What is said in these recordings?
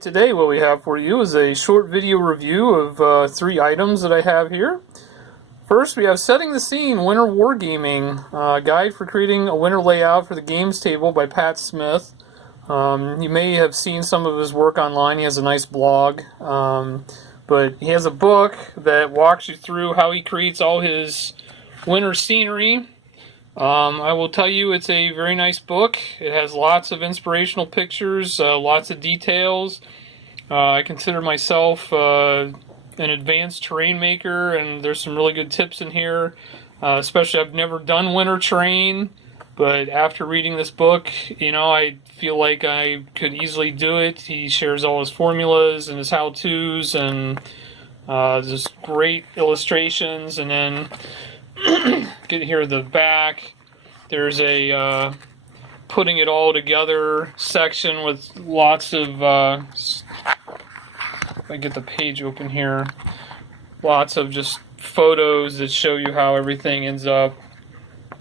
Today what we have for you is a short video review of 3 items that I have here. First we have Setting the Scene, Winter Wargaming, Guide for Creating a Winter Layout for the Games Table by Pat Smith. You may have seen some of his work online. He has a nice blog, but he has a book that walks you through how he creates all his winter scenery. I will tell you it's a very nice book. It has lots of inspirational pictures, lots of details. I consider myself an advanced terrain maker, and there's some really good tips in here. Especially, I've never done winter terrain, but after reading this book, I feel like I could easily do it. He shares all his formulas and his how-tos, and just great illustrations. And then get here at the back, there's a putting it all together section with lots of if I get the page open here, lots of just photos that show you how everything ends up.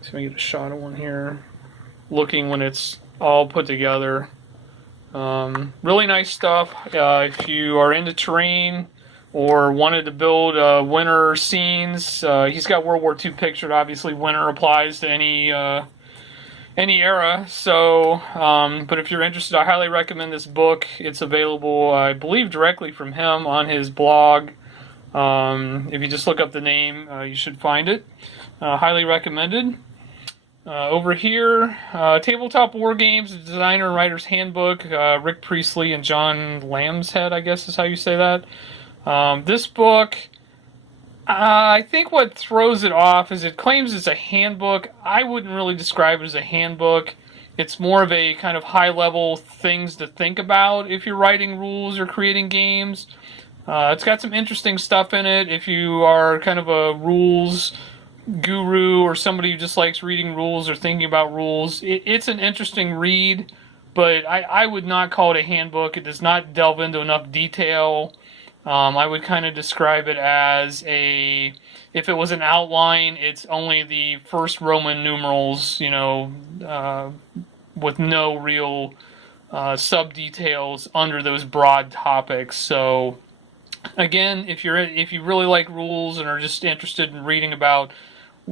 So let me get a shot of one here, looking when it's all put together. Really nice stuff. If you are into terrain or wanted to build winter scenes, he's got World War II pictured. Obviously, winter applies to any era. So, but if you're interested, I highly recommend this book. It's available, I believe, directly from him on his blog. If you just look up the name, you should find it. Highly recommended. Over here, Tabletop War Games, Designer and Writer's Handbook, Rick Priestley and John Lambshead, I guess is how you say that. This book, I think what throws it off is it claims it's a handbook. I wouldn't really describe it as a handbook. It's more of a kind of high-level things to think about if you're writing rules or creating games. It's got some interesting stuff in it. If you are kind of a rules guru or somebody who just likes reading rules or thinking about rules, it's an interesting read, but I would not call it a handbook. It does not delve into enough detail. I would kind of describe it as if it was an outline, it's only the first Roman numerals, with no real sub-details under those broad topics. So, again, if you really like rules and are just interested in reading about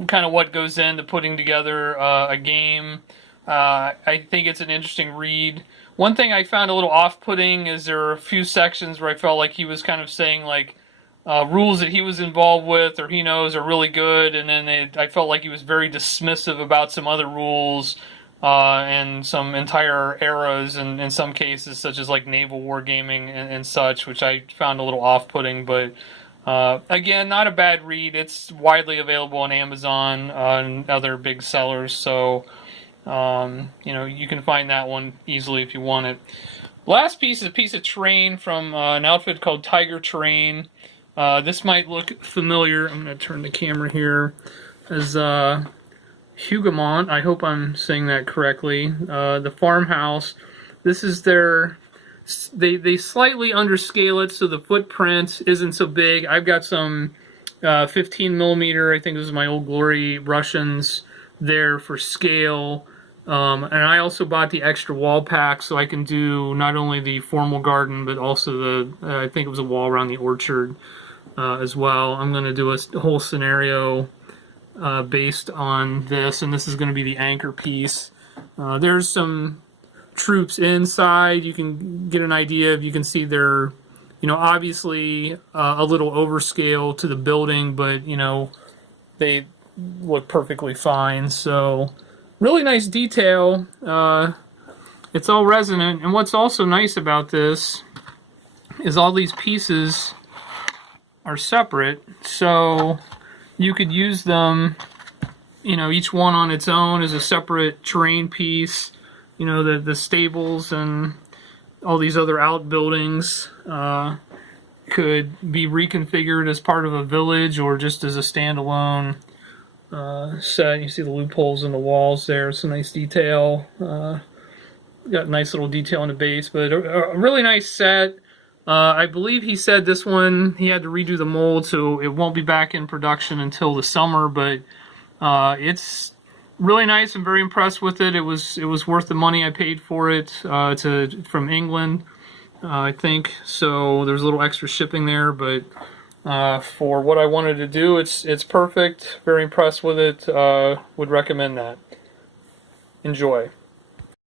kind of what goes into putting together a game, I think it's an interesting read. One thing I found a little off-putting is there are a few sections where I felt like he was kind of saying like rules that he was involved with or he knows are really good, and then I felt like he was very dismissive about some other rules and some entire eras in some cases, such as like naval wargaming and such, which I found a little off-putting. But again, not a bad read. It's widely available on Amazon and other big sellers, so you can find that one easily if you want it. Last piece is a piece of terrain from an outfit called Tiger Terrain. This might look familiar. I'm going to turn the camera here. As Hougoumont, I hope I'm saying that correctly. The farmhouse. This is their. They slightly underscale it so the footprint isn't so big. I've got some 15 millimeter. I think this is my Old Glory Russians there for scale. And I also bought the extra wall pack so I can do not only the formal garden but also I think it was a wall around the orchard as well. I'm going to do a whole scenario based on this, and this is going to be the anchor piece. There's some troops inside. You can get an idea. You can see they're, obviously a little overscale to the building, but, they look perfectly fine. So really nice detail. It's all resonant, and what's also nice about this is all these pieces are separate, so you could use them, each one on its own as a separate terrain piece. The stables and all these other outbuildings could be reconfigured as part of a village or just as a standalone set. You see the loopholes in the walls there. It's a nice detail. Got a nice little detail on the base, but a really nice set. I believe he said this one he had to redo the mold, so it won't be back in production until the summer, but it's really nice. I'm very impressed with it. It was worth the money I paid for it from England. I think. So there's a little extra shipping there, but for what I wanted to do, it's perfect. Very impressed with it. Would recommend that. Enjoy.